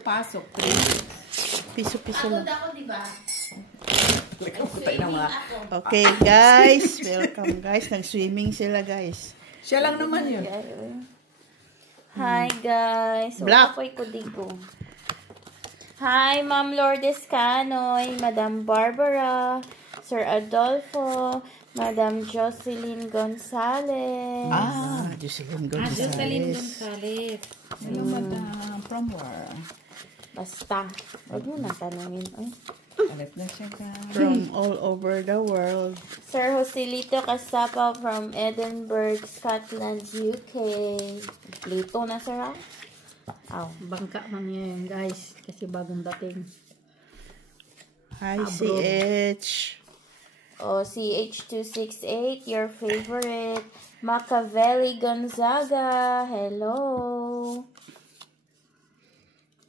pasok. Piso-piso lang. Ako, diba? Okay, guys. Welcome, guys. Nag-swimming sila, guys. Siya lang naman yun. Hi, guys. Black. Ako'y kudigo. Hi, Ma'am Lourdes Canoy, Madam Barbara, Sir Adolfo, Madam Jocelyn Gonzalez. Jocelyn Gonzalez. Jocelyn Gonzalez. Hello, madam. From where? Basta. Huwag mo na tanongin. Ay. Alit na siya ka. From all over the world. Sir Joselito Casapa from Edinburgh, Scotland, UK. Lito na, sir, ah? Oh. Bangka man yan, guys. Kasi bagong dating. Hi, CH. Oh, CH268, your favorite. Machiavelli Gonzaga. Hello.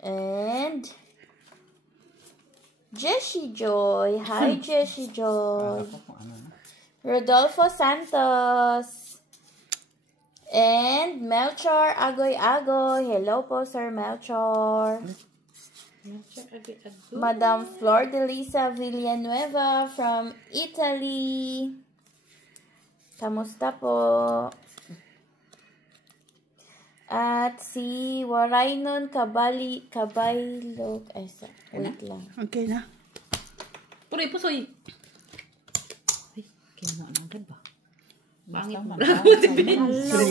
And Jessie Joy. Hi, Jessie Joy. Rodolfo Santos. And Melchor Agoy-Agoy. Hello po, Sir Melchor. Madam Flor de Lisa Villanueva from Italy. Kamusta po? At si Waraynon Kabaylog. Ay, wait lang. Okay na. Puroy, pusoy. Ay, kina na agad ba? Bangit mo.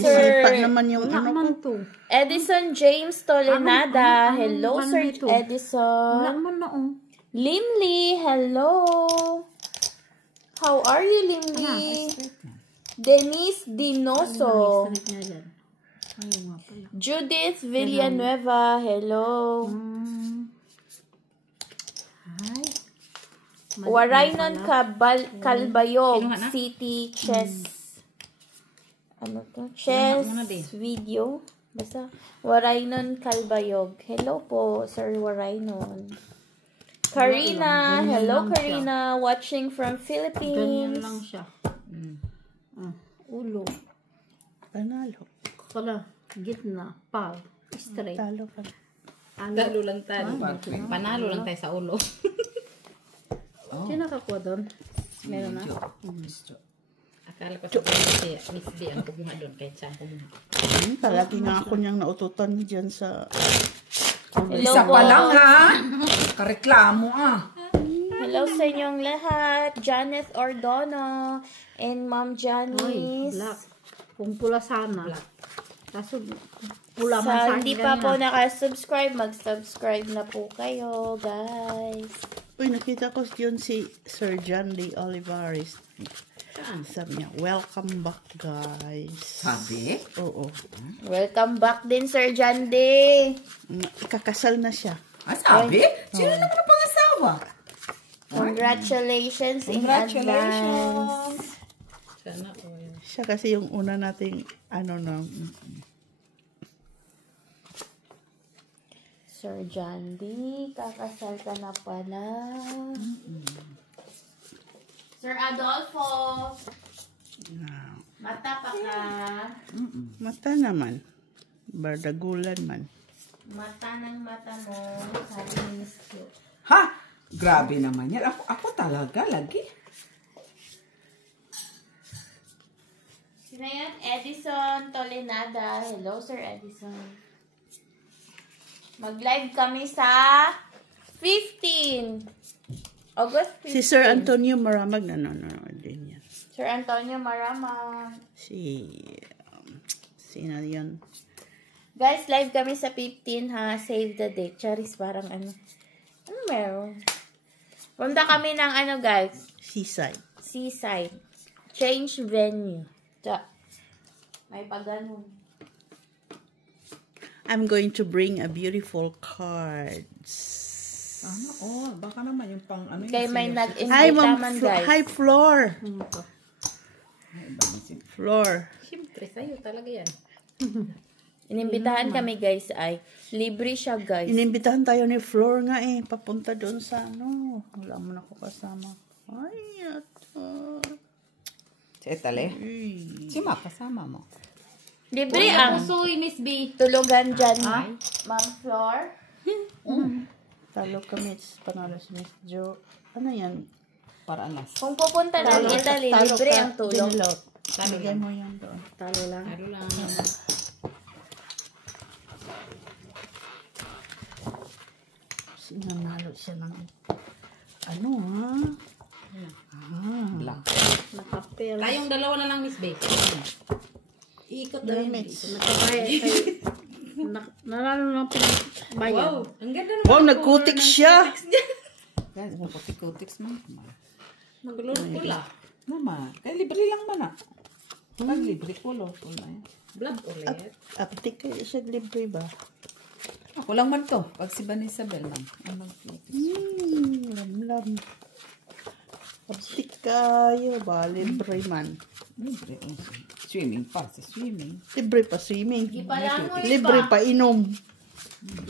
Sir, pa naman yung ano ko. Edison James Tolenada. Hello, Sir Edison. Naman na, oh. Limli, hello. How are you, Limli? Denise Dinoso. Judith Villanueva, hello. Waraynon Calbayog, City Chess. Ano to? Chess video. Basta. Waraynon Calbayog. Hello po, Sir Waraynon. Karina, hello Karina, watching from Philippines. Ganyan lang siya. Ulo. Panalo. Kala, gitna, pal, straight. Talo pa. Talo lang tayo. Panalo lang tayo sa ulo. Sino nakakuha doon? Meron na? Akala ko sa Miss B ang kumuha doon kahit siya ang kumuha. Palagi nga ako niyang naututan dyan sa... Isa pa lang, ha? Kareklamo, Hello sa inyong lahat. Janet Ordono and Ma'am Janice. Black. Kung pula sana. Black. Kaso pula man Sa sa hindi pa po nakasubscribe, mag-subscribe na po kayo, guys. Uy, nakita ko yun si Sir John Lee Olivares. Sabi niya, welcome back, guys. Sabi? Oo. Welcome back din, Sir John Day. Ikakasal na siya. Sabi? Sino naman ang pangasawa? Congratulations in advance. Sana Siya kasi yung una nating, Sir John Day, kakasal ka na pala. Sir Adolfo, mata pa ka. Mata naman. Bardagulan man. Mata ng mata mo. Sabi ni Miss Q. Ha? Grabe naman yan. Ako talaga, lagi. Sino yan? Edison Tolenada. Hello, Sir Edison. Mag-live kami sa 15. August 15. Si Sir Antonio Maramag nanonood din yan. Sir Antonio Maramag. Sino yun? Guys, live kami sa 15 ha. Save the date. Charis, parang ano meron? Punta kami ng guys? Seaside. Change venue. May pag-ganun. I'm going to bring a beautiful cards. Baka naman yung pang Kaya may nag-invite naman, guys. Hi, Flor. Flor. Siyempre, sa'yo talaga yan. Inimbitahan kami, guys, ay libre siya, guys. Inimbitahan tayo ni Flor nga papunta doon sa wala mo na ako kasama. Ay, ato. Si Etale? Si Ma, kasama mo. Libre ang Pusoy, Miss B. tulugan dyan, Ma'am Flor. Talo kami. Panalo si Miss Jo. Ano yan? Para alas. Kung pupunta ng Italy, libre ang tulog. Binilot. Bigay mo yung doon. Talo lang. Sinanalo siya ng ano ha? Black. Nakapel. Tayong dalawa na lang, Miss Bay. Iikot na yun. Nanalo ng pinagbayan. Wow, ang ganda naman. Wow, nagkutik siya. Yan, putik-kutiks man. Maglulog pula. Mama, kaya libre lang man ah. Pag libre kulo. Vlog ulit. Aptik kayo siya libre ba? Ako lang man to. Pag si Van Isabel man. Ang nag-kutiks. Lam. Aptik kayo ba? Libre man. Libre. Swimming pa. Sa swimming. Libre pa swimming. Di pa lang mo Libre pa inom.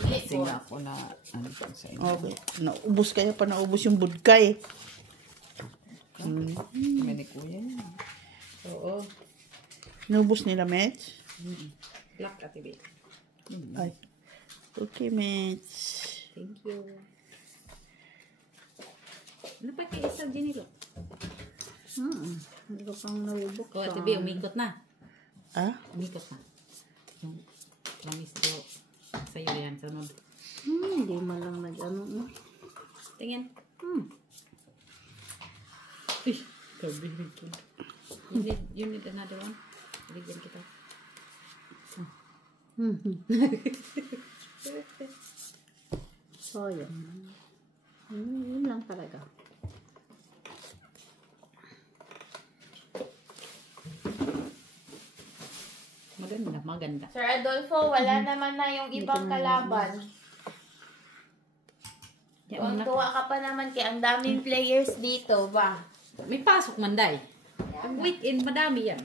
Kasi nga ako na ano pa sa inyo. Okay. Naubos kaya pa naubos yung budkay. Kami ni Kuya yan. Oo. Naubos nila, Mets? Black at TV. Ay. Okay, Mets. Thank you. Ano pa kayo isang ginilo? Hindi ko pang nalubok. O, Ate B, umikot na. Ah? Umikot na. Yung lamis ko. Sa'yo yan, sunod. Hindi man lang nag-ano. Tingin. Uy, kabihin ko. You need another one? Bigyan kita. So, yan. Yun lang talaga. Maganda. Sir Adolfo, wala naman na yung ibang kalaban. Tuwa ka pa naman kaya ang daming players dito ba? May pasok man, day. Pag weekend, madami yan.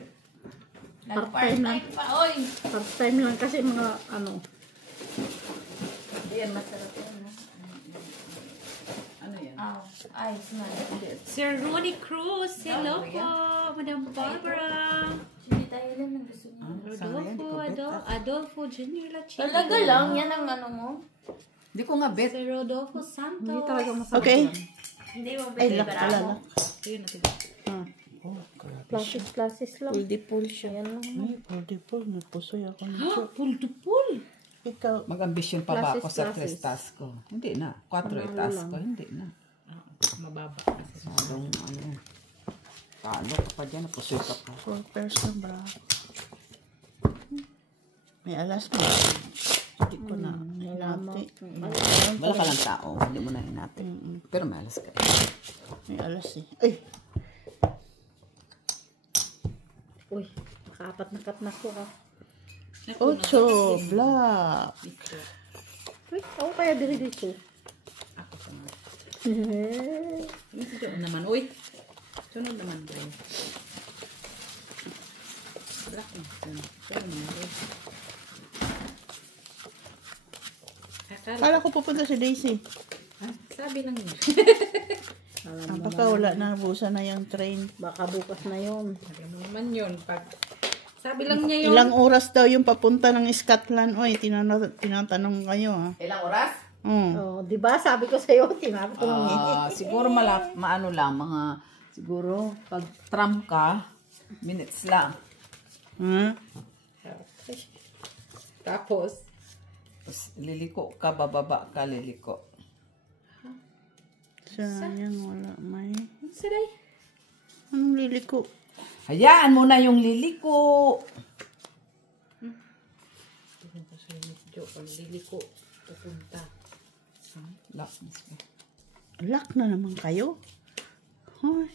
Nag-part-time pa, oy! Part-time lang kasi mga ano. Ayan, masarap yan. Ano yan? Oh, ice man. Sir Ronnie Cruz, hello po. Madam Barbara. Hindi tayo lang ang gusto niya. Adolfo Jr. Lachino. Talaga lang, yan ang ano mo. Hindi ko nga bet. Sir Rodolfo Santos. Hindi talaga masarap. Okay. Hindi mo Ay, ba alala. Ayun natin. Classes lang. Full pool siya. Yan lang. Ay, full. May pusoy ako nito. Pull to pull. Ikaw. Mag-ambisyon pa ba ako sa 3 task ko? Hindi na. 4 task ko. Hindi na. Mababa. Salong ano. Talo ka pa dyan. Napusoy ka pa. 4 person bra. May alas mo. Hindi ko na hinati. Wala ka lang tao. Hindi mo na hinati. Pero may alas ka. May alas eh. Ay! Uy, makaapat na kat na ko ha. 8 black. Uy, ako kaya diri dito. Ako sa mga. Ito naman, uy. Sunod naman ko. Black na. Sunod naman. Kala ko pupunta si Daisy. Sabi lang yun. Baka wala na, busa na yung train. Baka bukas na yun. Sabi mo naman yun. Sabi lang niya yun. Ilang oras daw yung papunta ng Scotland? Oy, tinatanong kayo ha. Ilang oras? Oh, 'di ba? Sabi ko sa iyo, tinatanong. Siguro maano lang. Mga, siguro, pag tram ka, minutes lang. Tapos Liliko ka, bababa ka, liliko. Sayang, wala may. saday. Anong liliko? Hayaan mo na yung liliko. Tignan ko sa iyo, Jo. Pag liliko, pupunta. Lock na naman kayo? Ay.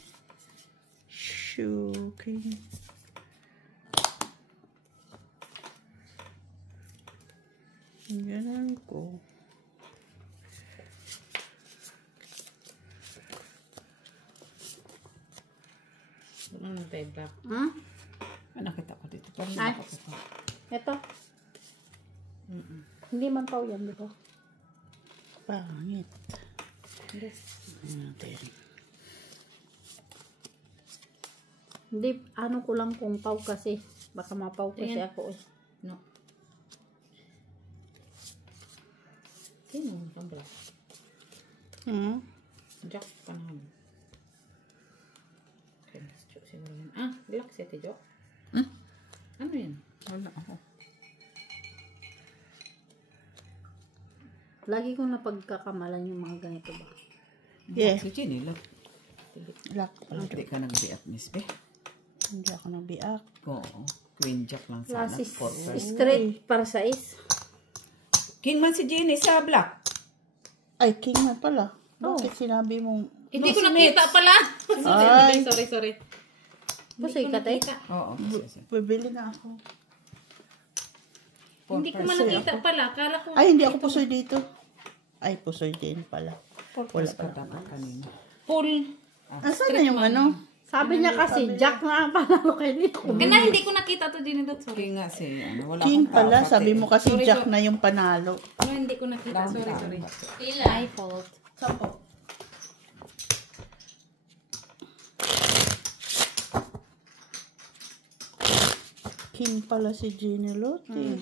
Shuking. Ganun ko. Ano na tayo, Black? Nakita ko dito. Parang nakita. Ito. Hindi man tao yan, di ba? Pangit. Yes. Natin. Hindi, ano ko lang kung pau kasi. Baka mapaw kasi Ayan. ako eh. No. Sino? Kabla. Jack pa naman. Okay, siguro yan. Ah, black si Ate Jo. Ano yan? Wala ako. Lagi ko na pagkakamalan yung mga ganito ba. Yeah. Si Jenny, look. Black. Hindi ka nagbiat, Miss Be. Hindi ako nabiak. Oo. Queen Jack lang sana. Classic. Portrait. Straight para sa is. King man si Jenny sa black. Ay, king na pala. Bakit sinabi mong... Hindi ko nakita pala. Ay. Sorry. Pusoy ka tayo. Oo. Bibili na ako. Hindi ko man nakita pala. Kala ko. Ay, hindi ako pusoy dito. Ay, pusoy din pala. Wala pa. Tama kanina. Full. Asan na yung ano? Sabi niya kasi, Jack na ang panalo kay Nico. Kaya hindi ko nakita to din dot. Sorry. King nga si, ano, wala King akong tao, pala. pati. Sabi mo kasi Sorry, Jack na yung panalo. No, hindi ko nakita. Sorry. My fault. King pala si Jenny Lotte.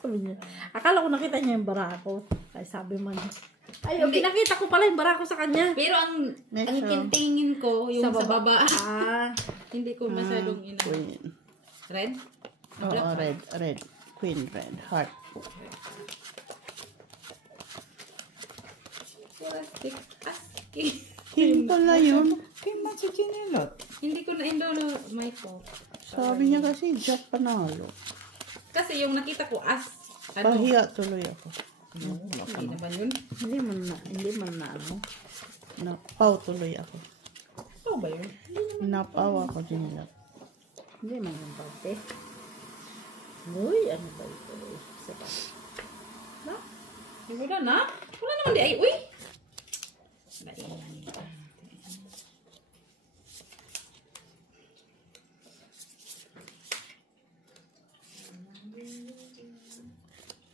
Sabi niya, akala ko nakita niya yung barako. Ay, sabi man. Ay, pinakita ko pala yung barako sa kanya. Pero ang Next row. kintingin ko yung sa baba. Ah, Hindi ko masyadong ina. Queen. Red? Oo, red. Queen red. Heart. Plastic. Asking. King pala yun. King man si Jenny Lot. Hindi ko na indolo. My fault. Sabi niya kasi Jack panalo. Kasi yung nakita ko ano? Pahiya tuloy ako. Hindi naman yun. hindi man na ano. Napaw tuloy ako. Ito ba yun? Napaw ako din nila. Hindi man yung parte. Uy, ano ba ito? Saba. Na? Wala na? Wala naman di ay. Uy!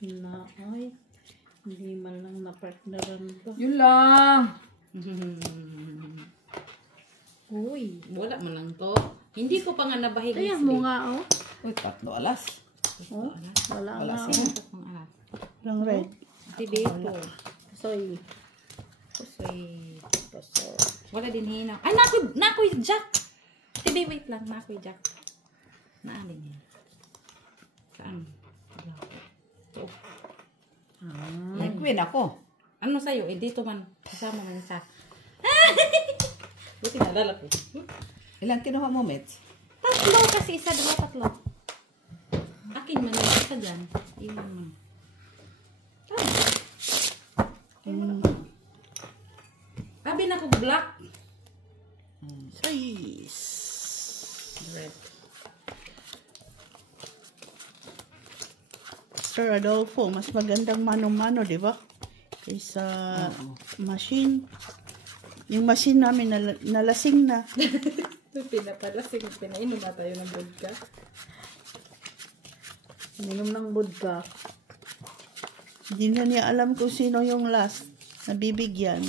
Na, ay, hindi man lang na-partneran to. Yun lang. Uy, Wala man lang to. Hindi ko pa nga nabahig. kaya mo nga, oh. Uy, 3 alas. Oh, wala Wala nga, siya. oh. Lang red. Tibi ko. Soy. Pusoy. Paso. Wala din hinaw. Ay, nakoy Jack. Tibi, wait lang. Nakoy Jack. Naalin yan. Saan? Ito. May queen ako. Ano sa'yo? Eh, dito man. Kasama man sa... Buti nalala ko. Ilang kinuha mo, Mets? Tatlo kasi isa, dalawa, tatlo. Akin man yung isa dyan. Iwan man. Sabi na ko black. Size. Red. Sir Adolfo, mas magandang mano-mano, di ba? Kaysa machine. Yung machine namin nalasing na. Pinapalasing. Pinainom na tayo ng vodka. Minom ng vodka. Hindi na niya alam kung sino yung last na bibigyan.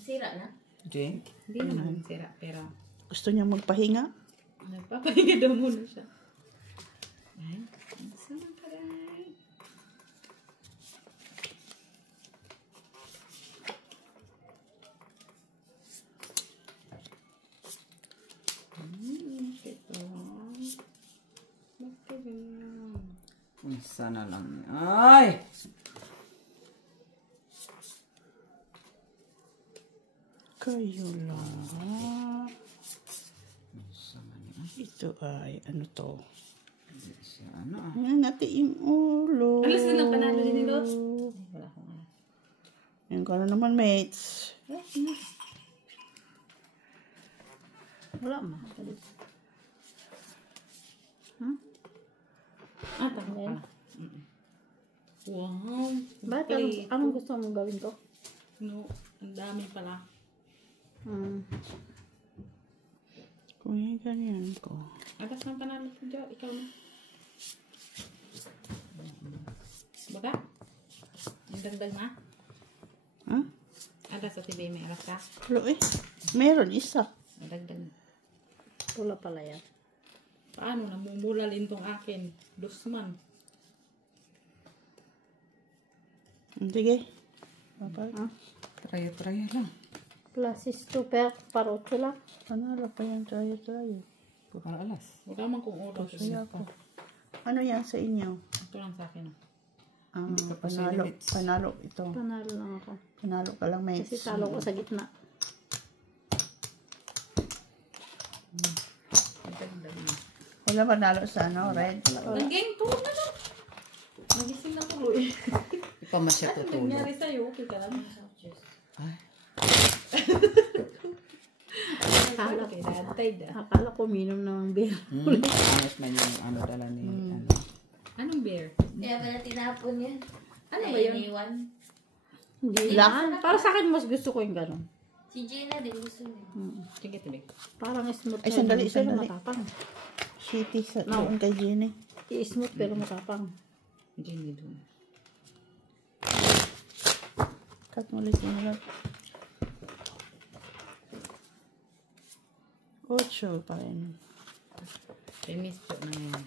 Sira na? Jane? Hindi naman sira, pero Gusto niya magpahinga? nagpapahinga daw muna siya. Ay, saan ka rin? Sana lang. Ay! Kayo lang. Ito ay, ano to? Ano ah? Ngati yung ulo. Alas na lang panalo din nilo. Wala akong alam. Yan ka na naman, mates. Wala ma. Tama pala. Wow. Bakit? Anong gusto mong gawin ko? No, ang dami pala. Kung yung ganyan ko. Alas ng panalo ko, Jo. Ikaw na. Baga? Yung dagdag na? Ha? Alas sa TV may alas ka? Wala eh. Meron isa. Ang dagdag. Wala pala yan. Paano? Namumulal tong akin. Dusman. Sige. Papa. Try lang. Plus is 2 per parocho lang. Panalo pa yan. Tayo. Para alas. Wala man kung oras. Saya ko. Ano yan sa inyo? Ito lang sa akin. Panalo ito. Panalo lang ako. Panalo ka lang, may. Kasi talo ko sa gitna. Wala panalo sa ano, red. Ang game to. Nagising na tuloy. Ipamasya ko tulog. Nangyari sa'yo, okay ka lang. Ay. Akala ko minom ng beer. Ayos man yung ano dala ni ano. Anong beer? Kaya pala tinapon yan. Ano Ay, ba yun? iniwan. Hindi lang. Para sa akin, mas gusto ko yung gano'n. Si Gina din gusto niya. Sige, tibig. Parang smooth. Ay, sandali, pero sandali. matapang. Shitty sa doon kay Jenny. I-smooth pero matapang. Jenny doon. Cut mo ulit yung lang. 8 pa rin. Finish po na yan.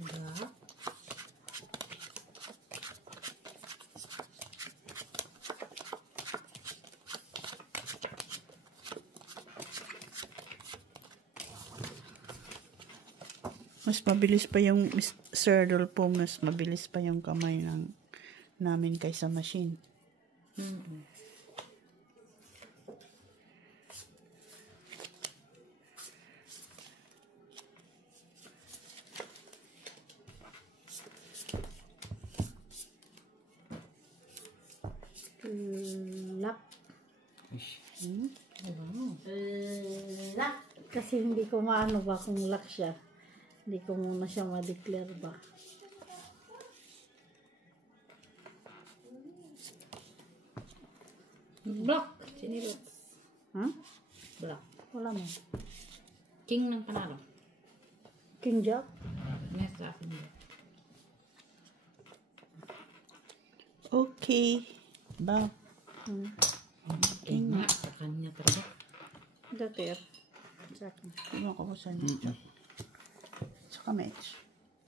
Diba? Mas mabilis pa yung Sir Dolpo, mas mabilis pa yung kamay namin kaysa machine. Lock. Lock. Kasi hindi ko maano ba kung lock siya. Hindi ko muna siya ma-declare ba. Block. Sinilot. Ha? Block. Wala mo. King ng panalo. King Jack? Next sa akin. Okay. Ba? King nga. Sa kanya talaga. Dater. Sa akin. Ano ko po sa inyo? Sa kamets.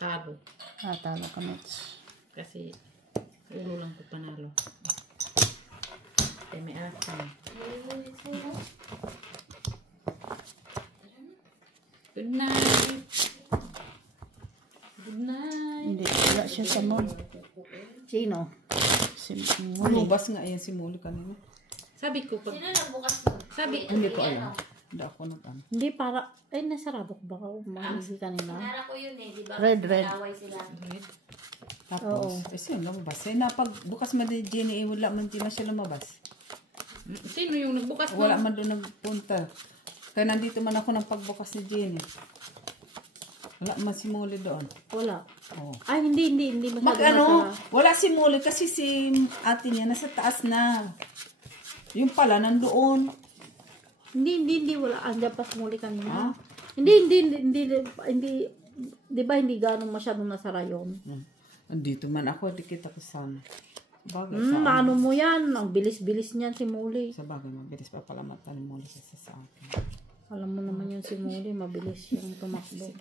Talo. Talo kamets. Kasi ulo lang ko panalo. Kaya may alas ka na. Good night. Good night. Hindi, wala siya sa mood. Sino? Si Muli. Lumabas nga yan si Muli kanina. Sabi ko pag... Sino nagbukas mo? Sabi, Hindi ko alam. Hindi ako nag-ano. Hindi para, ay nasarado ko baka mahigi kanina. Nara ko yun eh, di ba? Red. Away sila. Tapos, sino lumabas? Napagbukas man din Jenny, wala man di na siya lumabas. sino yung nagbukas mo? Wala man doon nagpunta. Kaya nandito man ako ng pagbukas ni Jenny. Wala man si Muli doon. Wala. Oo. Ay, hindi masyado Wala si Muli kasi si ate niya nasa taas na. Yung pala nandoon. Hindi, wala. Andiyan pa muli kanina. Hindi, di ba hindi ganun masyadong nasara yun? Andito man ako, di kita kasama. Bagay Ano mo yan? Ang bilis-bilis niyan si Muli. sa bagay, mabilis pa pala mata ni Muli sa akin. Alam mo naman yun si Muli, mabilis yung tumakbo.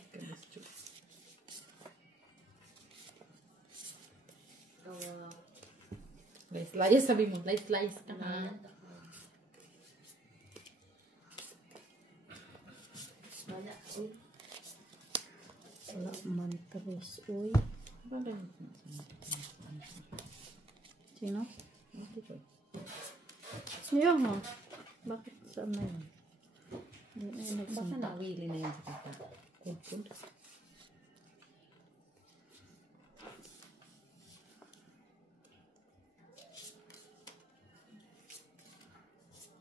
Layas, sabi mo. Layas ka na. Wala man tres. Uy. Sino? Yun mo. Bakit saan na yun? Baka nawili na yun sa kata. Kudkod.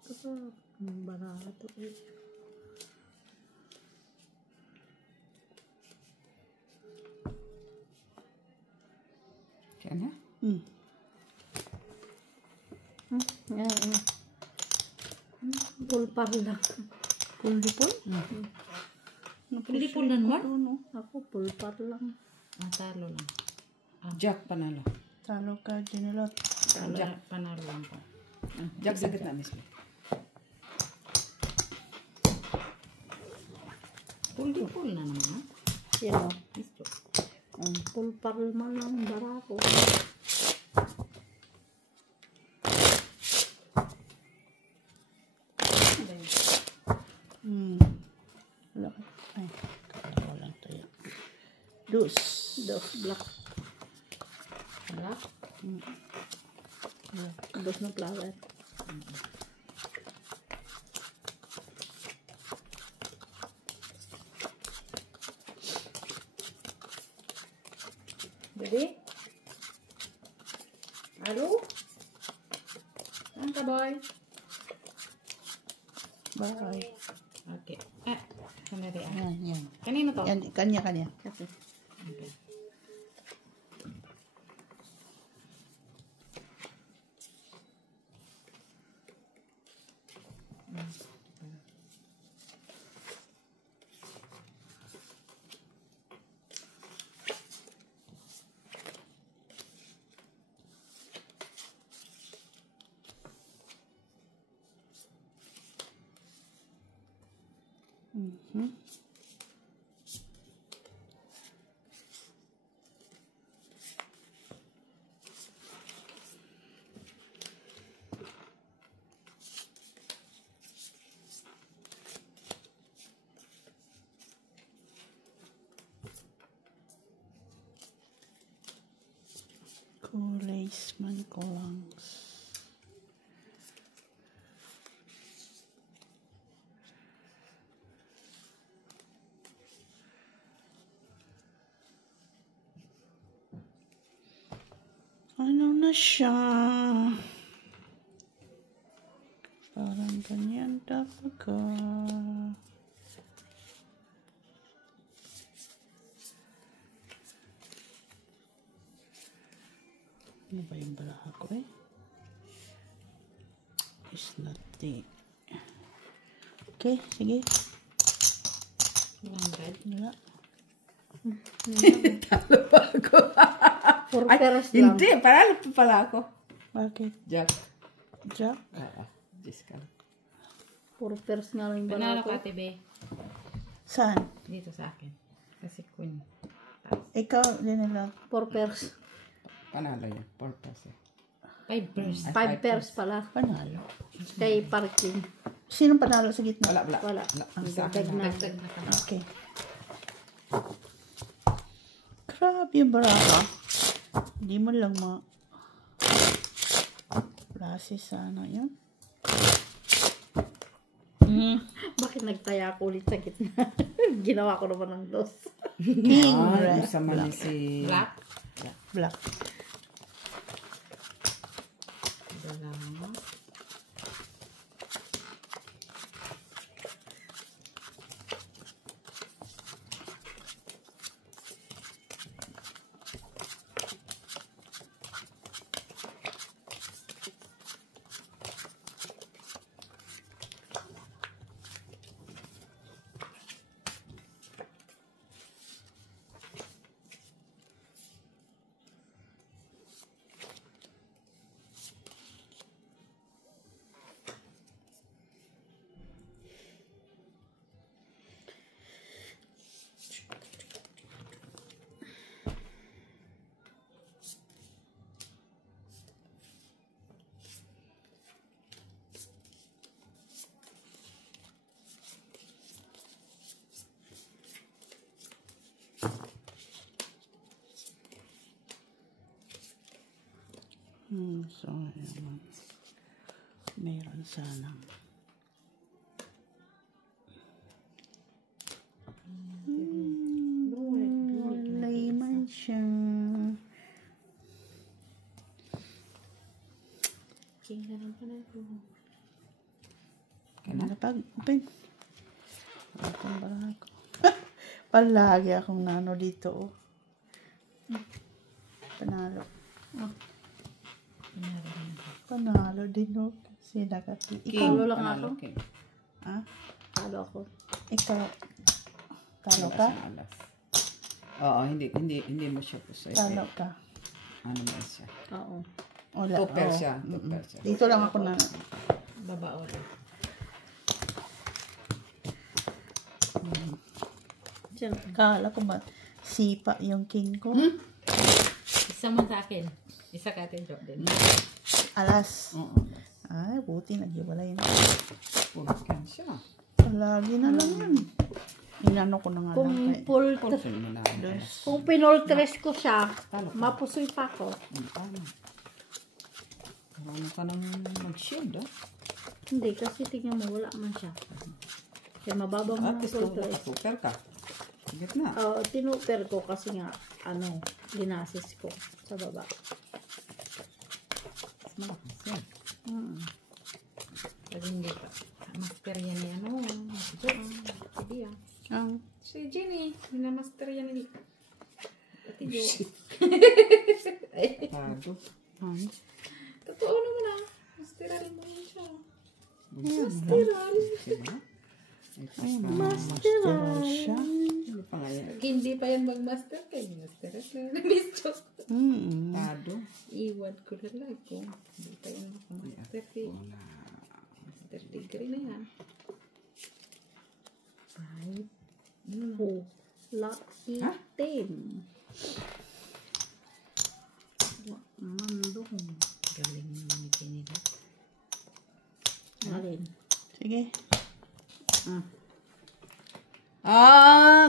Kapag barato eh. Kaya na? Yan. Pulpar lang. Pulipol? Pulipol na naman? Ako, pulpar lang. Talo lang. Jack panalo. Talo ka, Ginelot. Jack panalo lang po. Jack sa gitna mismo. Full na naman, ha? Yan o. Gusto. Full parma ng barako. Wala ka. Ay, katawa lang tayo. Dus. Black. Wala? Dos na flower. Baby? Halo? Saan ka, boy? Bye. Okay. Kanari, Yan. Kanino to? Yan, kanya. Kasi. Okay. Kuleisman ko lang. Ano na siya? Parang ganyan talaga. Ano ba yung baraha ko eh? It's not the... Okay, sige. Wala. Talo pa ako. Puro Ay, peras lang. hindi. Paralo pa pala ako. Bakit? Jack. Jack? Jessica. Puro peras nga lang yung Panalo barako. ka, Tibe. Saan? Dito sa akin. Kasi queen. Ikaw, din nila. Puro peras. Panalo yan. Purpose. 5 burst. 5 pears pala. Panalo. Kay parking. Sinong panalo sa gitna? Wala. Ang Sa akin dagdag na. Dagdag na ka. Okay. Grabe yung baraha. Hindi mo lang klase sana yun. Bakit nagtaya ako ulit sa gitna? Ginawa ko naman ng dos. King Ay, Red. isa man si... Black. Black. Dalawa. So, yun. Meron sana. Layman siya. King na lang pala ito. Napag-open. Open baraha ko. Palagi akong nano dito. Oh. Panalo. Panalo din, no? Kasi nakati. Talo lang ako. King. Ha? Talo ako. Ikaw. Talo ka? Alas. Oo, hindi mo siya po sa Talo ka. Ano ba siya? Oo. Wala. Tupper Oo. siya. Tupper siya. Dito lang ako na. Babao lang. Diyan. Kala ko ba sipa yung king ko? Isa mo sa akin. Isa ka atin, Jordan. Alas. Oo. Ay, buti naghiwalay na. Puro can siya. Lagi na lang yan. Inano ko na nga Kung lang. Pulsin mo na. kung pinoltres ko siya, mapusoy pa ko. Tama. Marami ka nang mag-shield, ah. Hindi, kasi tingnan mo, wala man siya. Kaya mababa mo At ng least kung poltres. super ka. Sige na. Oo, tinuper ko kasi nga, ginasis ko sa baba. Mas malakas yan. Pag hindi pa. Master yan ni ano. Hindi ah. Ang Si Jenny. Minamaster yan ni Ate Jo. Tado. Totoo naman ah. Masteral mo yan siya. Masteral. Diba? masteral siya. Ano pa nga yan? Hindi pa yan mag-master kay masteral na. Miss Jo. Tado. Iwan ko na lang kung hindi pa yan mag-master kay. Master degree na yan. Hula itim. Mandong. Galing naman ni Jenny. Alin? Sige.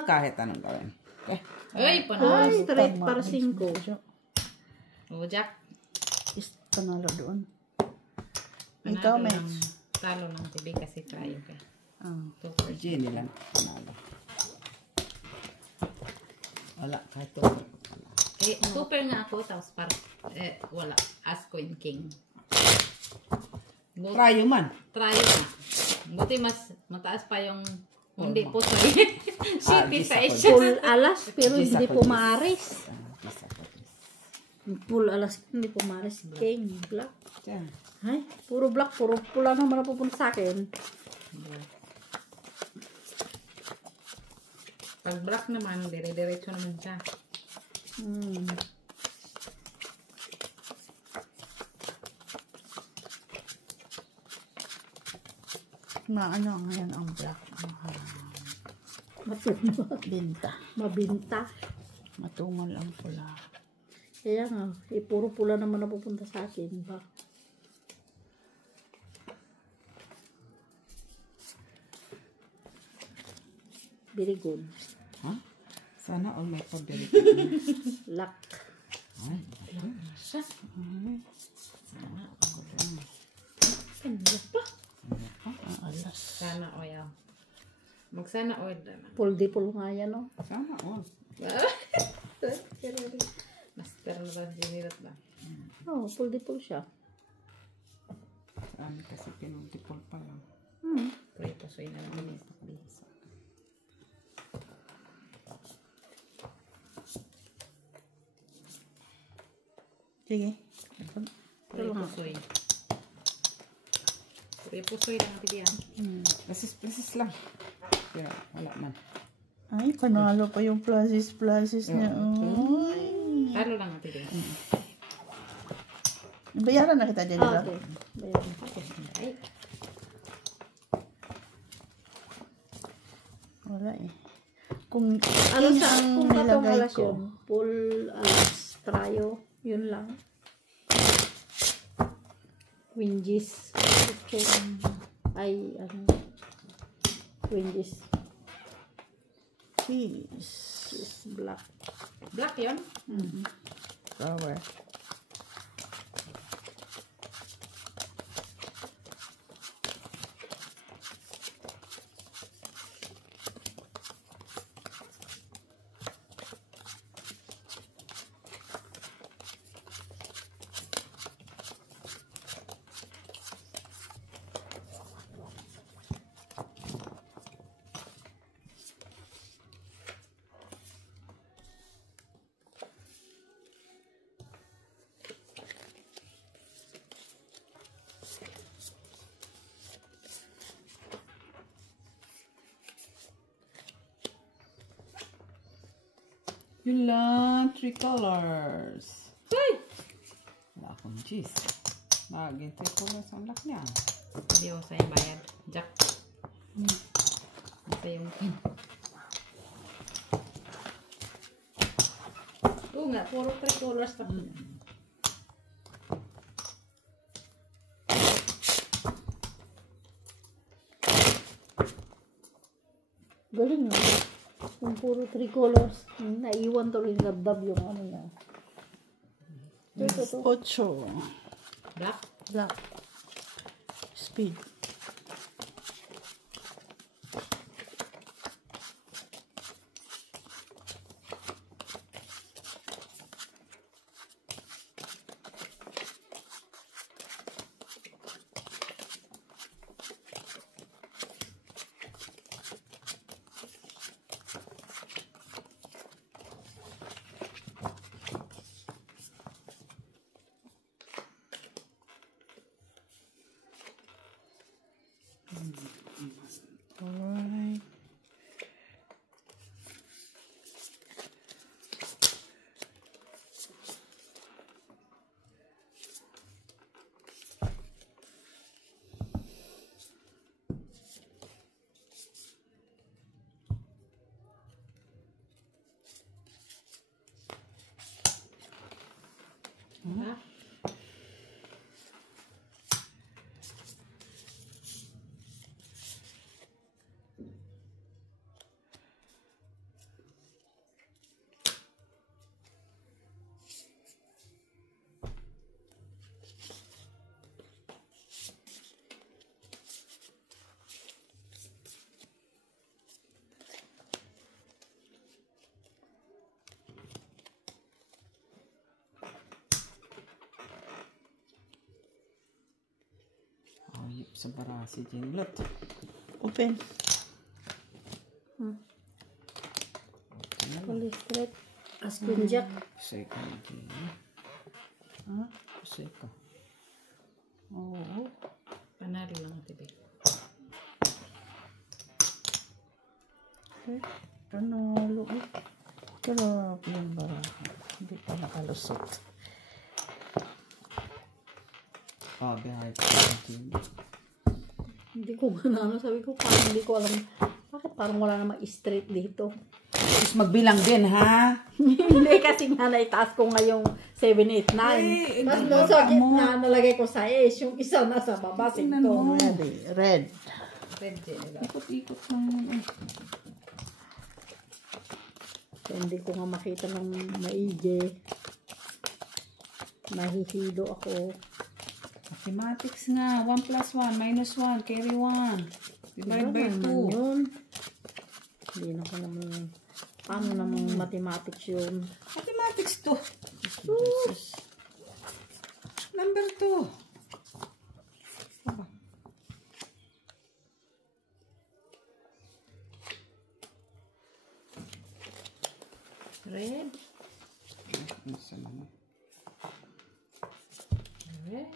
Kahit anong gawin. Okay. Ay, Ay, panalo. straight para 5. O, Jack. Panalo doon. Panalo Ikaw, lang. Mex. Talo lang tibi kasi tayo ka. For Jenny lang. Panalo. Wala. Kahit to. Eh, super nga ako, tapos wala. As Queen King. Try man. Try na. Buti mas mataas pa yung hindi po soy. City sa Asia. Full alas, pero hindi pumaris. Full alas, hindi pumaris. King, black. Diyan. Ay, puro black, puro pula naman na pupunta sa akin. Pag black naman, dire-diretso naman siya. Ano ngayon ang black? Matumal. Binta. Mabinta. Matumal ang pula. Kaya nga, puro pula naman na pupunta sa akin. Ba? Very good. Ha? Sana all may pagdali. Luck. Ay. Alas. Sana oil. Magsana oil na. Full di full nga yan, no? Sana all. Master na ba? Ginirat ba? Oh, full di full siya. Saan kasi pinultipol pa lang. Pray pa soy na lang. Sige. Pray pa soy. Pray pa soy lang tibihan. Precis lang. Kaya wala man. Ay, panalo pa yung pluses niya. Ay. Talo lang ang tibihan. Bayaran na kita dyan. Okay. Bayan. Ay. Wala eh. Kung Ano king sa, ang kung katong nilagay alas ko. yun, full alas, trayo, yun lang. Winges. Ay, winges. Cheese. Is black. Black yun? Flower. Yun lang. 3 colors. Wala akong cheese. Naging 3 colors ang lak niya. Hindi ako sa'yo bayad. Jack. Ito yung pin. nga, puro 3 colors pa. Galing nga. Kung puro 3 colors, naiwan to rin labdab yung ano niya. Ito. 8. Black. Black. Speed. Alright. Sa bara si Jinlot. Open. Polystrate. Askin jack. Seka lagi. Seka. Oo. Panalo lang ito. Panalo. Pero yung bara. Hindi pa nakalusot. Behind. Hindi ko ano, sabi ko parang hindi ko alam. Bakit parang wala namang straight dito? Tapos magbilang din, ha? Hindi kasi nga naitaas ko ngayong 7, 8, 9. Tapos doon sa gitna nalagay ko sa yung isa nasa baba, 5. Ready. Red. Red gel. Ikot-ikot lang yun. So, hindi ko nga makita ng maigi. Mahihilo ako. Mathematics nga. 1 plus 1 minus 1. Carry 1. Divide by 2. Yun. Hindi na ko naman. Paano namang mathematics yun? Mathematics 2. Number 2. Red. Red.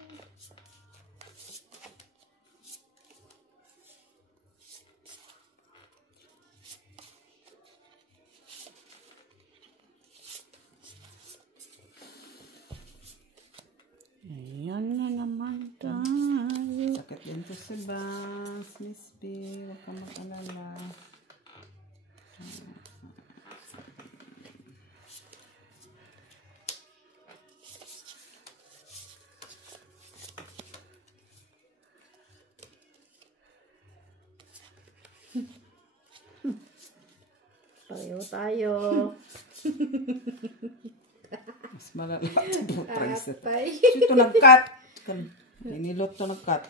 Ayan na naman tayo. Sakit din to si Bas. Miss B. Huwag kang mag-alala. Pareho tayo. Mas malala ito. Atay. Ito nag-cut. Inilot to nag-cut.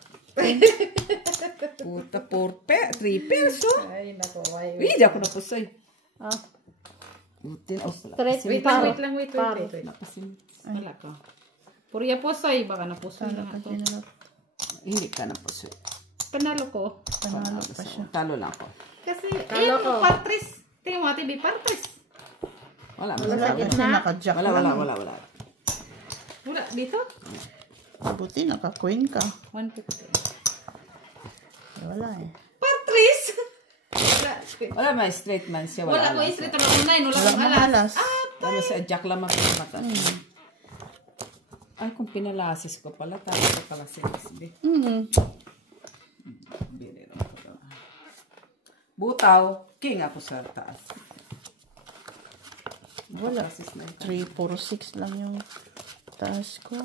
Puta, 3 peso. Ay, nako. Ay, Hindi ako napusoy. Ah, Putin. Oh, straight. wait lang. Wait. napasin. Wala ka. Puriya posoy. Baka napusoy na nga to. Hindi ka napusoy. Panalo ko. Panalo pa siya. Talo lang ako. Kasi, Talo ko. partris. Tingnan mo, TV, partris. Wala. Wala kasi naka-jack Wala. lang. Wala, dito? Buti naka-coin ka. 150. Wala eh. Partris! Wala. Wala may straight man siya. Wala ko alas. yung street na 9. Wala Wala kong mga alas. alas. Tama sa jack lang mapapata. Ay, kung pinalasis ko pala, talo ko pala si SB. Butaw, king ako sa taas. Wala. 3, 4, 6 lang yung taas ko.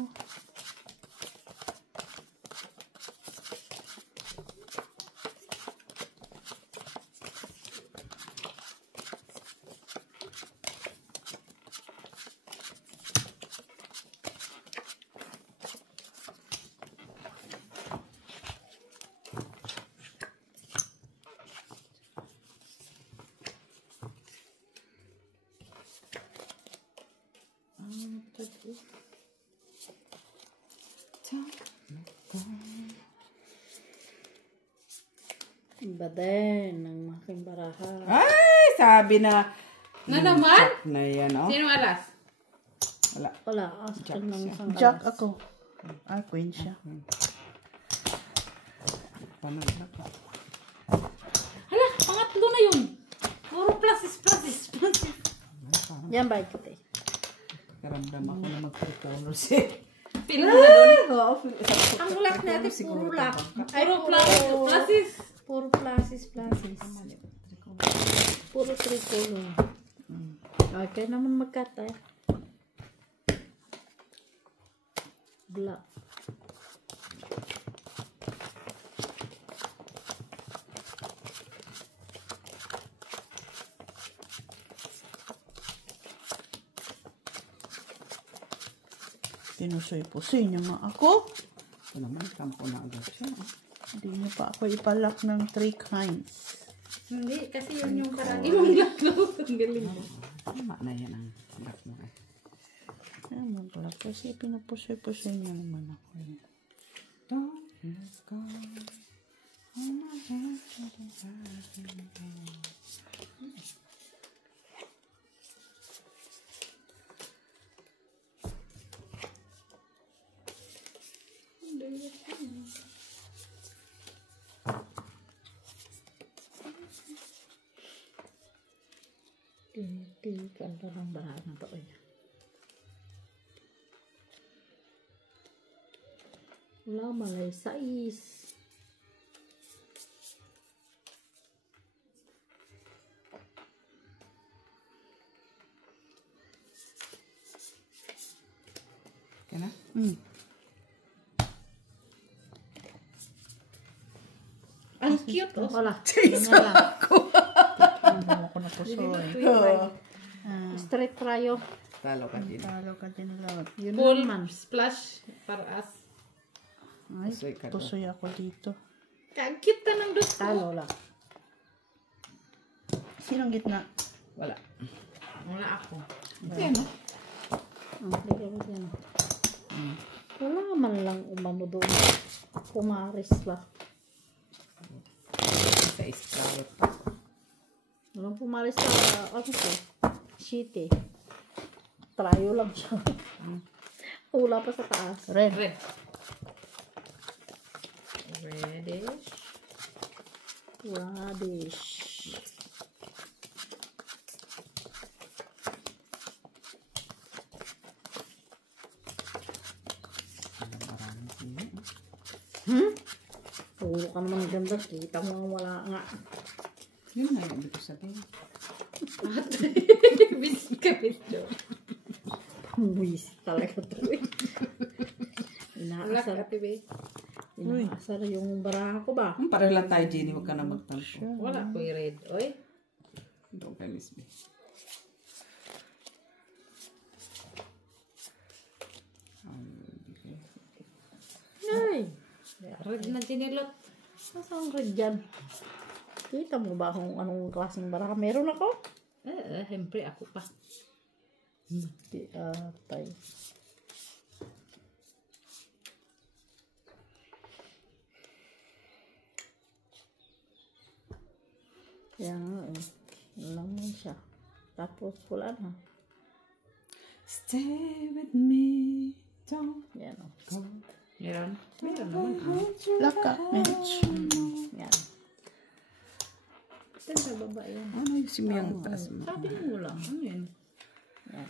Iba din ng aking baraha. Ay, sabi na. Na naman? Jack na yan, oh. Sino alas? Wala. Wala, askin ng isang Jack alas. ako. Ah, queen siya. Paano na ka? Hala, pangatlo na yun. Puro pluses. Yan ba ito eh? Karamdam ako na mag-proponers eh. Pila na doon. Oo, Ang lock natin, puro lock. Ay, Puro pluses. Puro pluses. Puro tricolor. Okay naman magkata eh. Black. Pinusoy-pusoy niya nga ako. Ito naman, kampo na agad siya. Hindi niya pa ako ipalak ng 3 kinds. Hindi, kasi yun yung parang imong laklo. Ang galing mo. Tama na yan ang lock mo eh. Ay, maglak. Kasi pinupusoy-pusoy niya naman ako. Don't let go. Titikan ka ng baraha na to eh. Wala malay, 6. Okay na? Ang cute, oh. Wala. Yan na lang. Hindi ako napusoy. Straight tayo. Talo ka din. Talo ka din lahat. Yun Full naman. splash para us. Ay, Pusoy ka pusoy ako dito. Ang cute ka ng dos. Talo lang. Sinong gitna? Wala. Wala ako. Yan, no? Bigyan mo yan. Wala man lang umano doon. Pumaris ba? Sa scarlet pa. Walang pumaris sa ano ko. City. Trayo lang siya. Wala pa sa taas. Red. Red. Reddish. Radish. Puro ka naman ganda. Kita mo nga wala nga. Yun na yung ibig sabihin. Busy ka, Pedro. Buwis talaga to eh. Wala ka, Inaasar. Tibe. Inaasar yung baraha ko ba? Pareho lang tayo, Jenny. Huwag ka na magtampo. Wala ko yung red. Oy. Don't ka miss me. Ay! Red na ginilot. Nasaan red dyan? Kita mo ba kung anong klaseng baraha meron ako? Siyempre ako pa. Di atay. Yan nga eh. Lang yun siya. Tapos wala na. Stay with me. Don't Yan o. go. Meron? Meron naman. Laka. Match. Yan. Saan sa baba yan? Ano yung simiyang taas mo? Sabi mo lang. Ano yun? Yan.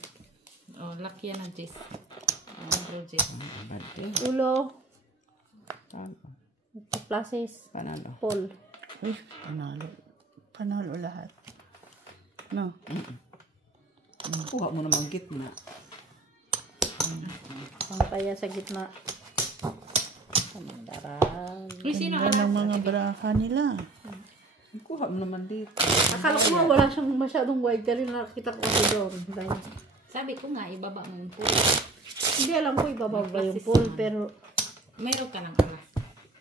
Oh, laki yan ng Jess. Ang Jess. Bad day. Ulo. Talo. Places. Panalo. Paul. Uy, panalo. Panalo lahat. No. Kuha mo naman gitna. Pangkaya sa gitna. Kamandaran. Ganda ng mga braha nila. Kuha mo naman dito. Akala ko nga wala siyang masyadong wide kasi nakita ko kasi doon. Sabi ko nga, ibaba mo yung pool. Hindi alam ko ibababa yung pool pero Mayroon ka ng alas.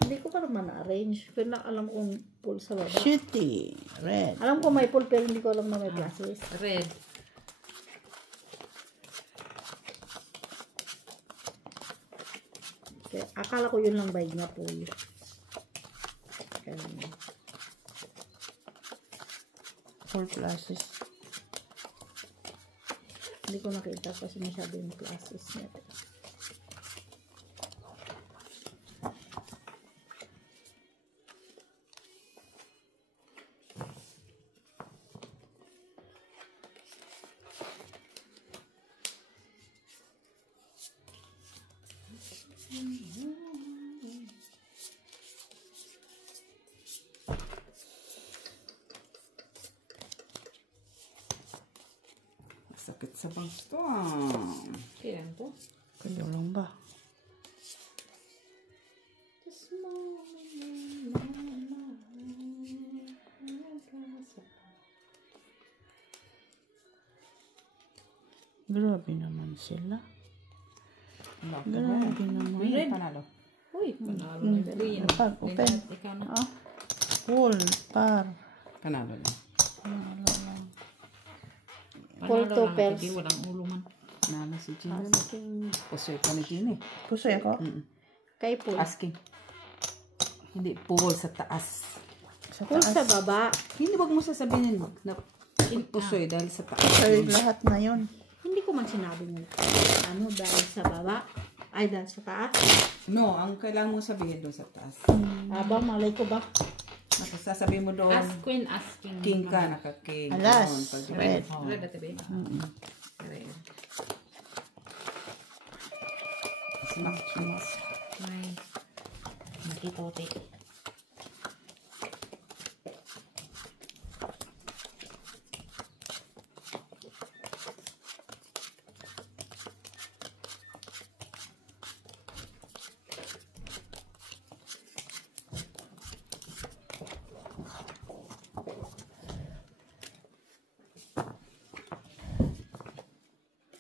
hindi ko pa naman na-arrange. Pero alam kong pool sa baba. Shitty. Red. Alam ko may pool pero hindi ko alam na may glasses. Red. Kaya, akala ko yun lang bayad na pool. Kaya, Full classes. hindi ko nakita kasi masyado yung classes niya. Sakit sa bangsto. Kailan po? Kaya lang ba? Grabe naman sila. Grabe naman. Red. Panalo. Uy, panalo na ito. Uy, Pag open. ikaw na. Ah. Full. Par. Panalo na. Full Panalo two lang. pairs. Hindi, walang ulo man. Nana si Gina. Asking. Pusoy pa ni Gina eh. Pusoy ako? Kay pool. Asking. Hindi, pool sa taas. Sa Pool taas. sa baba. Hindi, wag mo sasabihin na pusoy dahil sa taas. Sa lahat na yun. Hindi ko man sinabi mo. Ano, dahil sa baba. Ay, dahil sa taas. No, ang kailangan mo sabihin doon sa taas. Aba, malay ko ba? Sasabihin mo doon, Ask queen, asking. king ka, naka-king. Alas. Doon, pag- Red. Oh. Red at ba? Red. Smack, smack. May nakitote.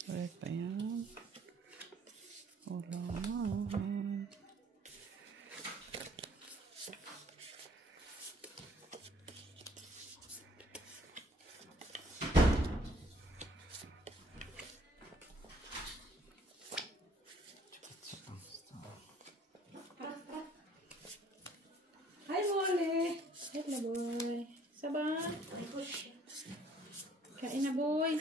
Red pa yan. Wala na. Hi, Molly. Hello, boy. Saban. Kain na, boy.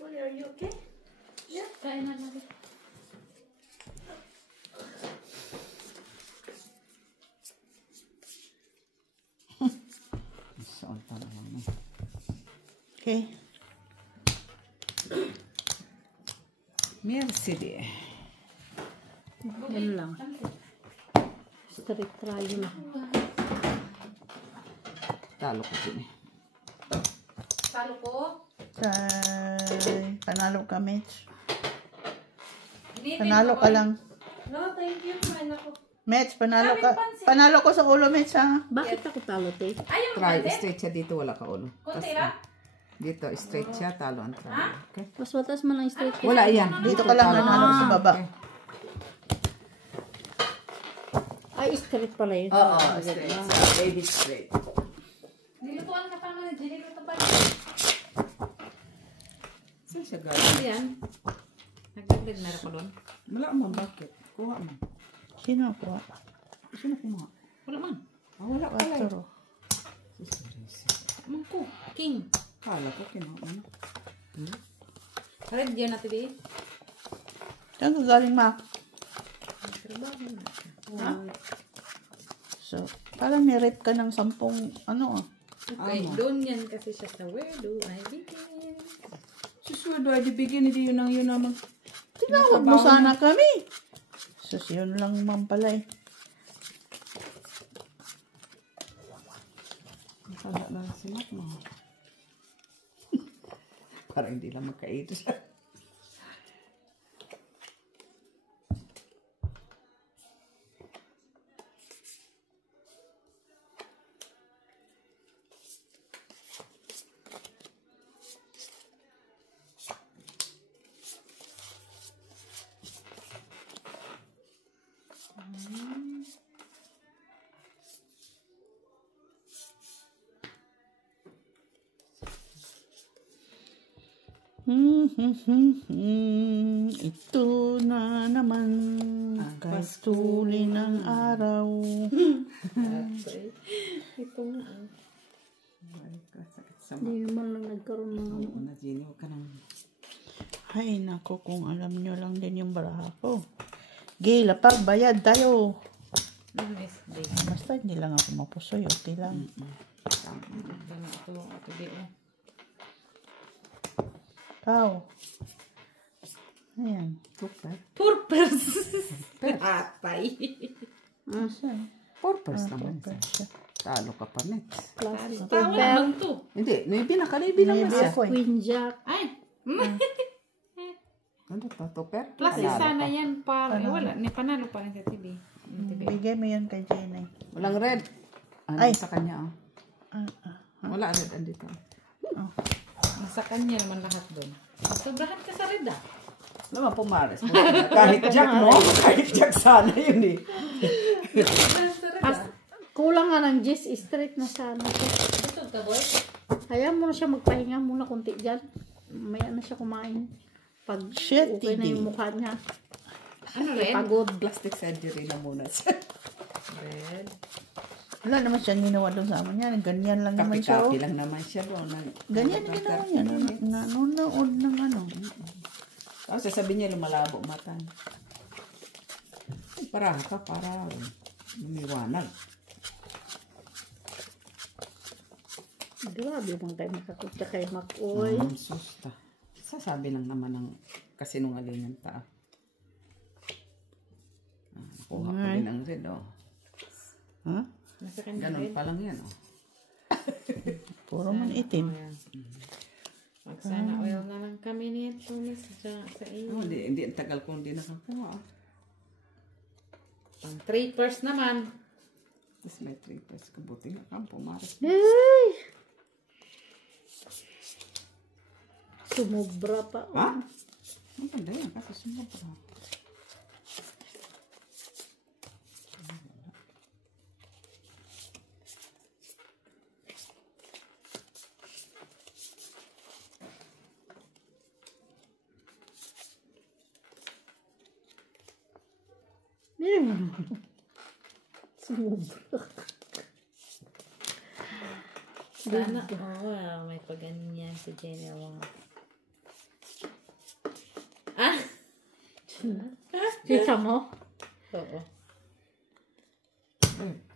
Are you okay? Kain na lang. Saan pa naman. Okay. Merci di. Yan lang. Street trial lang. Talo ko din eh. Talo ko. Panalo ka, Mitch. Hindi, Panalo ka lang. No, thank you. Kain ako. Mitch, panalo ka. Panalo ko sa ulo, Mitch, ha? Bakit ako talo, te? Ayaw mo Try, konti? straight siya dito, wala ka ulo. Konti lang? Dito, straight siya, talo ang try. Okay? Mas matas man lang straight. Wala yan. Dito ka lang nanalo sa baba. Ay, straight pala yun. Oo, straight. Baby straight. Nilutuan ka pa naman. Niluto pa. Saan siya galing? Yan. Nagdagdag na ako doon. Wala mo, bakit? Kuha mo. Sino ako? Sino kumuha? Wala man. Ah, wala pala eh. 4. Mangko. King. Kala ko kinuha mo. Red yan natin, babe. Saan ka galing, Mac? Ha? So, parang ni-rate ka ng 10, ano, ah. Okay, doon yan kasi siya sa where do I begin? Sus, sweldo ay bibigyan hindi yun ang Tinawag mo sana kami. Sus, yun lang man pala eh. Nakala lang sila mo. Parang hindi lang magkaito siya. Ito na naman kahit tuli ng araw. Ito nga. Sakit sa Hindi man lang nagkaroon ng ano. mga Jenny. Huwag ka nang... Ay, nako, kung alam nyo lang din yung baraha ko. Gay, lapag, bayad tayo. Basta hindi lang ako mapusoy, okay lang. Tao. Ayan. Purpose. Atay. Asan? Purpose naman siya. siya. Talo ka pa next. Plastic Tawa belt. naman to. Hindi, maybe nakalibi naman siya. Ako eh. Queen Jack. Ay. Ano to? Topper? Plastic Panalo sana pa. yan. Wala. Ni panalo pa rin sa TV. Bigay mo yan kay Jenny. Walang red. Ano Ay. sa kanya, oh. Wala red andito. Nasa kanya naman lahat doon. Sobrahan ka sa red ah. Naman pumares. Kahit Jack, no? Kahit Jack sana yun eh. Kulang nga ng Jess, straight na sana siya. Ito ka boy. Hayaan mo na siya magpahinga muna kunti dyan. Maya na siya kumain. Pag Shit, okay na Didi. yung mukha niya. Ano red? Pagod. Plastic surgery na muna siya. Red. Wala naman siya ginawa doon sa amin yan. Ganyan lang naman siya. Kapi-kapi Oh. lang naman siya doon. Ganyan ginawa niya. Nanonood ng ano. Tapos sasabihin niya lumalabo mata. Para ka, para lumiwanag. Grabe bang tayo makakutya kay Makoy. Susta. Sasabi lang naman ng kasinungalingan ta. Nakuha ko din ang red, oh. Ha? Nasa kanya Ganun red. pa lang yan, oh. Puro man itim. Pag sana oil na lang kami nito sa iyo. Oh, hindi ang tagal ko hindi nakakuha. Oh. Pang 3 purse naman. Tapos may 3 pesos. Kabuti nga kang pumaras. Ay! Sumubra pa. Ha? Maganda yan kasi sumabra. Sumubra. Sana, may paganyan si Jenny Wong. Ah! Kita mo? Oo.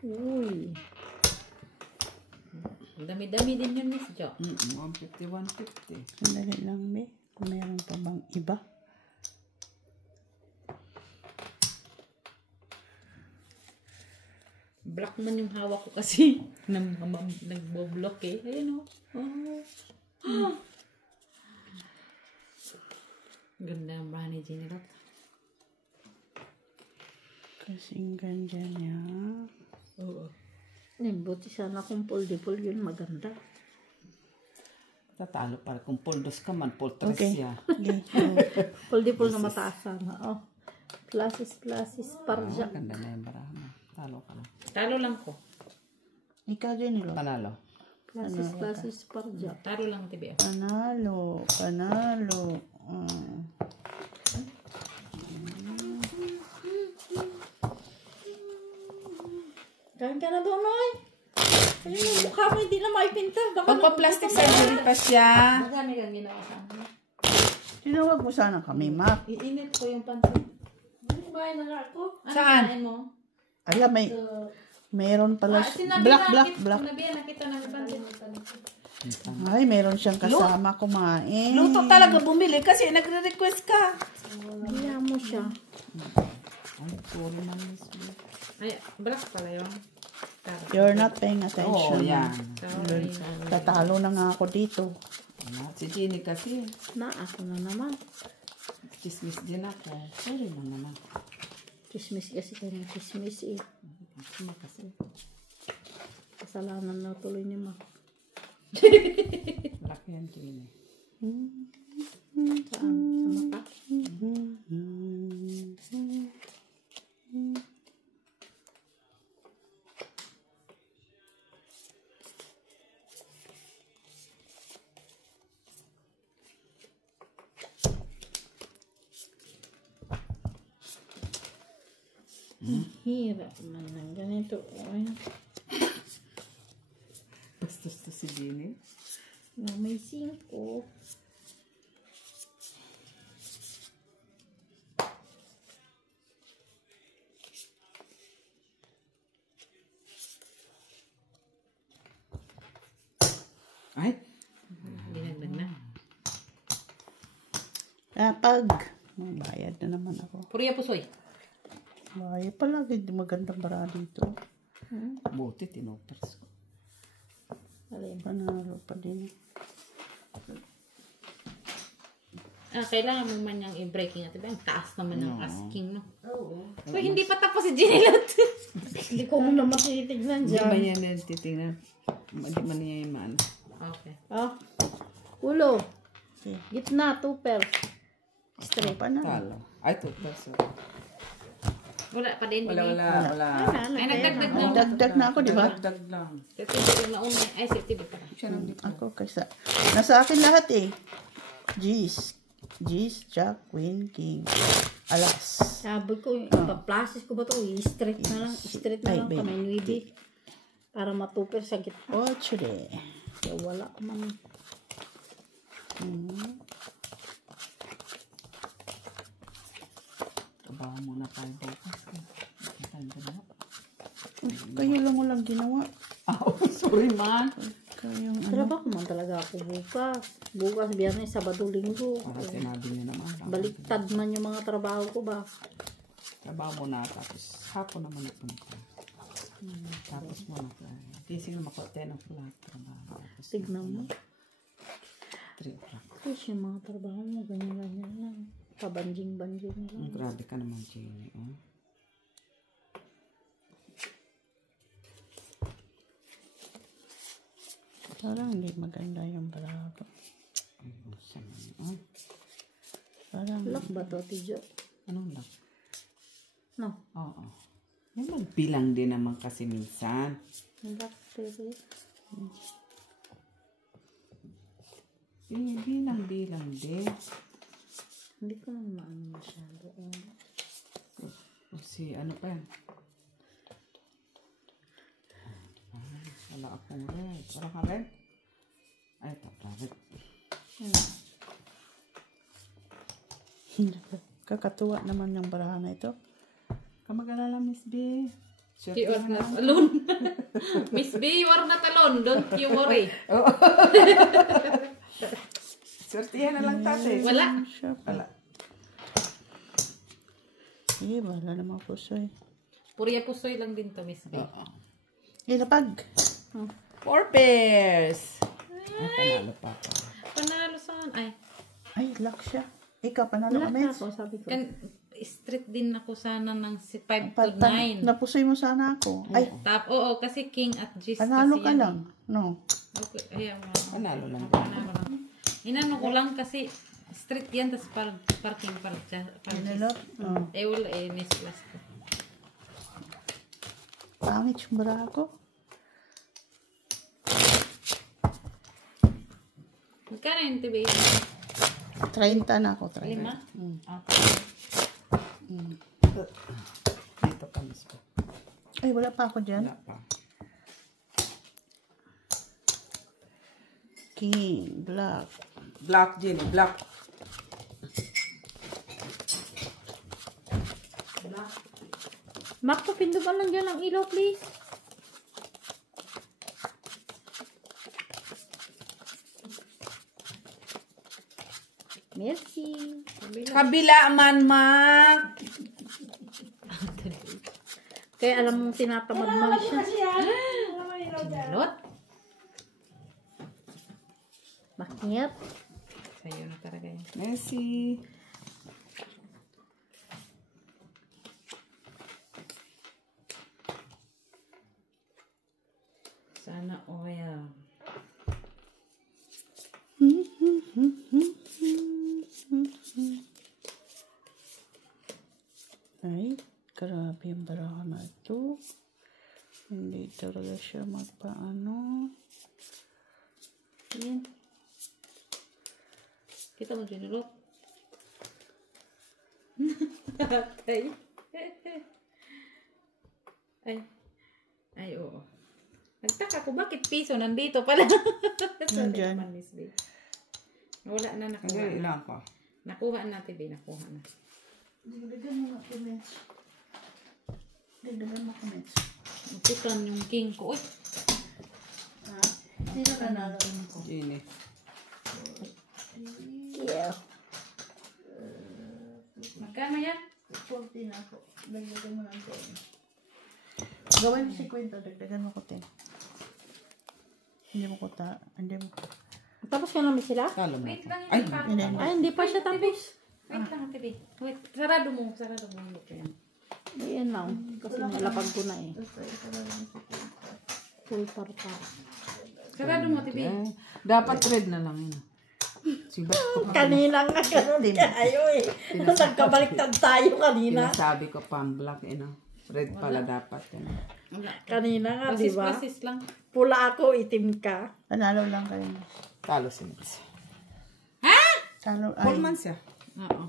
Uy. Ang dami-dami din yun, Miss Jo. 150, 150. Sandali lang, be. Kung meron pa bang iba. Black man yung hawak ko kasi. Nagbo-block eh. Ayun o. Oh. Ganda ang bahay ni Jenny Rock. Kasing ganda niya. Oo. Buti sana kung pull-di-pull yun maganda. Tatalo para kung puldos ka man, pultres Okay. siya. Okay. Pull-di-pull na mataas sana. Oh. Plasis, parja. Ganda na yung baraha mo. Talo ka lang. Talo lang ko. Ikaw din, Lo. Panalo. Plasis, parja. Talo lang, tibi. Panalo. Kain ka na doon, Noy. Ayun yung mukha mo, hindi na maipinta. Baka Pagpa-plastic surgery pa siya. Magami kang ginawa sa akin. Tinawag mo sana kami, Mac. Iinit ko yung pansit. kumain na nga ako. Ano Saan? kinain mo? Alam, mayroon pala. Sinabi Black. Sinabi na kita ng pansit. Ay, meron siyang kasama kumain. Luto talaga bumili kasi nagre-request ka. Kaya mo siya. Ay, sorry man, Miss B. Ay, black pala yun. You're not paying attention. Oo, yan. Sorry. Tatalo na nga ako dito. Si Jenny kasi. Na, ako na naman. Chismis din ako. Sorry man naman. Chismis kasi kanyang chismis eh. Suma kasi. Kasalanan na tuloy ni Ma. Laki yan, Jenny. Saan? Sa mata? Hirap man ng ganito. Ay, Bastos to si Jenny. na may 5. Ay, Dinagdag na. Pag bayad na naman ako. Puriya pusoy. Bayad pala. Hindi magandang bara dito. buti tinopers ko. Panalo pa din. Kailangan mo man yung i-breaking at ang taas naman ng asking, no? Oo. So, hindi pa tapos si Jenny Lot. Hindi ko na matitignan Hindi ba dyan. yan titingnan? Hindi man niya yung man. Okay. Ah, ulo. Okay. Gitna, 2 pairs. Straight pa na. Talo. Ay, topers. Wala pa din. Wala. Ay, nagdagdag na. Dagdag na ako, di ba? Dagdag lang. Safety yung nauna. Ay, safety ba pala? Siya nang dito. Ako kaysa. Nasa akin lahat eh. G's, Jack, Queen, King. Alas. Sabi ko, ipa-plasis ko ba ito? I-straight na lang. I-straight na Ay, lang babe. kamay nuibi. Para matupir sa gitna. Ocho de. Kaya wala man. Trabaho muna tayo bukas. Tayo ginawa. Kayo lang walang ginawa. Oh, sorry man. Kayong Trabaho man talaga ako bukas. Bukas, Biyernes, Sabado, Linggo. Para sinabi niyo naman. Baliktad man yung mga trabaho ko ba? Trabaho muna tapos hapon naman napunta. Tapos muna tayo. Gising na mako 10 o'clock trabaho. Tapos Tignan mo. 3 o'clock. Kasi yung mga trabaho mo, ganyan-ganyan lang. Pabanjing-banjing lang. Grabe ka naman, Jenny. Oh. parang hindi maganda yung balaga. Ay, buksan mo. Oh. Parang Lock ba to, Tijo? Anong lock? No. Oo. May magbilang din naman kasi minsan. Lock, pero Bilang din. hindi ko naman maano masyado. Kasi ano pa yan? Wala akong red. Wala ka red? Ay, ito, red. kakatuwa naman yung barahan na ito. Kamag-alala, Miss B. You are not alone. Miss B, you are not alone. Don't you worry. Swertihan na lang tate. Wala. Wala. Sige, bahala naman po siya eh. Puriya pusoy lang din to, Miss B. Oo. Ilapag. 4 pairs. Ay, panalo pa ako. Panalo saan? Ay, Ay, lock siya. Ikaw, panalo Lock kami. na ako, sabi ko. street din ako sana ng 5 to 9. Napusoy mo sana ako. Ay, Oo, kasi king at G's panalo kasi ka yan. lang. No. Okay, ayan mo. Panalo lang. Panalo lang. Inano ko lang kasi street yan, tas parking pala. Pinalot. Oh. Wala miss plus ko. Pangit yung bara ko. Magkano yun, Tibi? 30 na ako. 30. 5? Dito ka, Miss B. Ay, wala pa ako dyan. Wala pa. King, black. Black, Jenny. Black. Marco, pindukan lang dyan ang ilaw, please. Merci. Kabila man, Mak. Kaya alam mong tinatamad mo siya. Sinilot. Makingit. Sa'yo na talaga yan. Messi. Sana oil. Ay, grabe yung baraha na ito. Hindi talaga siya magpaano. Ayan. Kita mo sinilot. Tatay. Ay, oo. Nagtaka ko, bakit piso nandito pala? Nandyan. Wala na, nakuha Hindi, na. ilang ko. Nakuha na, TV. Nakuha na. Dagdagan mo na comments. Dagdagan mo comments. Uputan yung king ko. Uy! Sino ka na ko? Gini. Yeah. Magkano yan? 40 na ako. Dagdagan mo ng 10. Gawin mo 50, dagdagan mo ko 10. Hindi mo ko hindi mo. Tapos ka namin sila? Talo mo. Wait lang, Ay, hindi pa. hindi. Ay, hindi pa siya tapos. Wait lang, TV. Wait, sarado mo. Sarado mo. Yan. Ayan lang. Kasi nalapag ko na eh. Full tartar. Sarado mo, TV. dapat red na lang yun. Sibat ko pa. Kanina nga ganun tayo eh. Nagkabaliktad tayo kanina. Sinasabi ko pang black, red pala dapat. Kanina nga, di ba? Pasis lang. Pula ako, itim ka. Panalo lang kayo. Talo si Miss. Talo ay. Full man siya. Oo.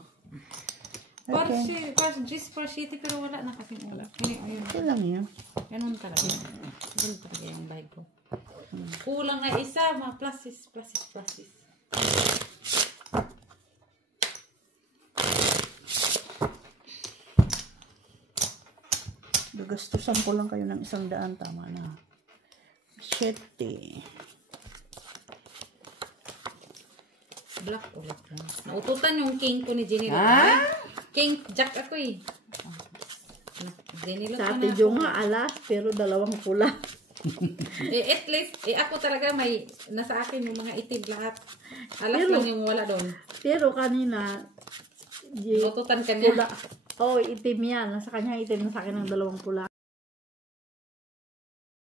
Parshiti, pero wala na kasing ulam. Ayun. Ito lang yun. Ganun talaga. Ganun talaga yung bag ko. Kulang na isa, mga plasis. Gagastusan ko lang kayo ng 100, tama na. 7. Black o black lang. Naututan yung king ko ni Jenny. King, jack ako eh. Jenny Sa ate Jo nga, alas, pero dalawang pula. At least, ako talaga may, nasa akin yung mga itim lahat. Alas lang yung wala doon. Pero kanina, Naututan ka niya. pula. Oh, itim yan. Nasa kanya itim, nasa akin ng dalawang pula.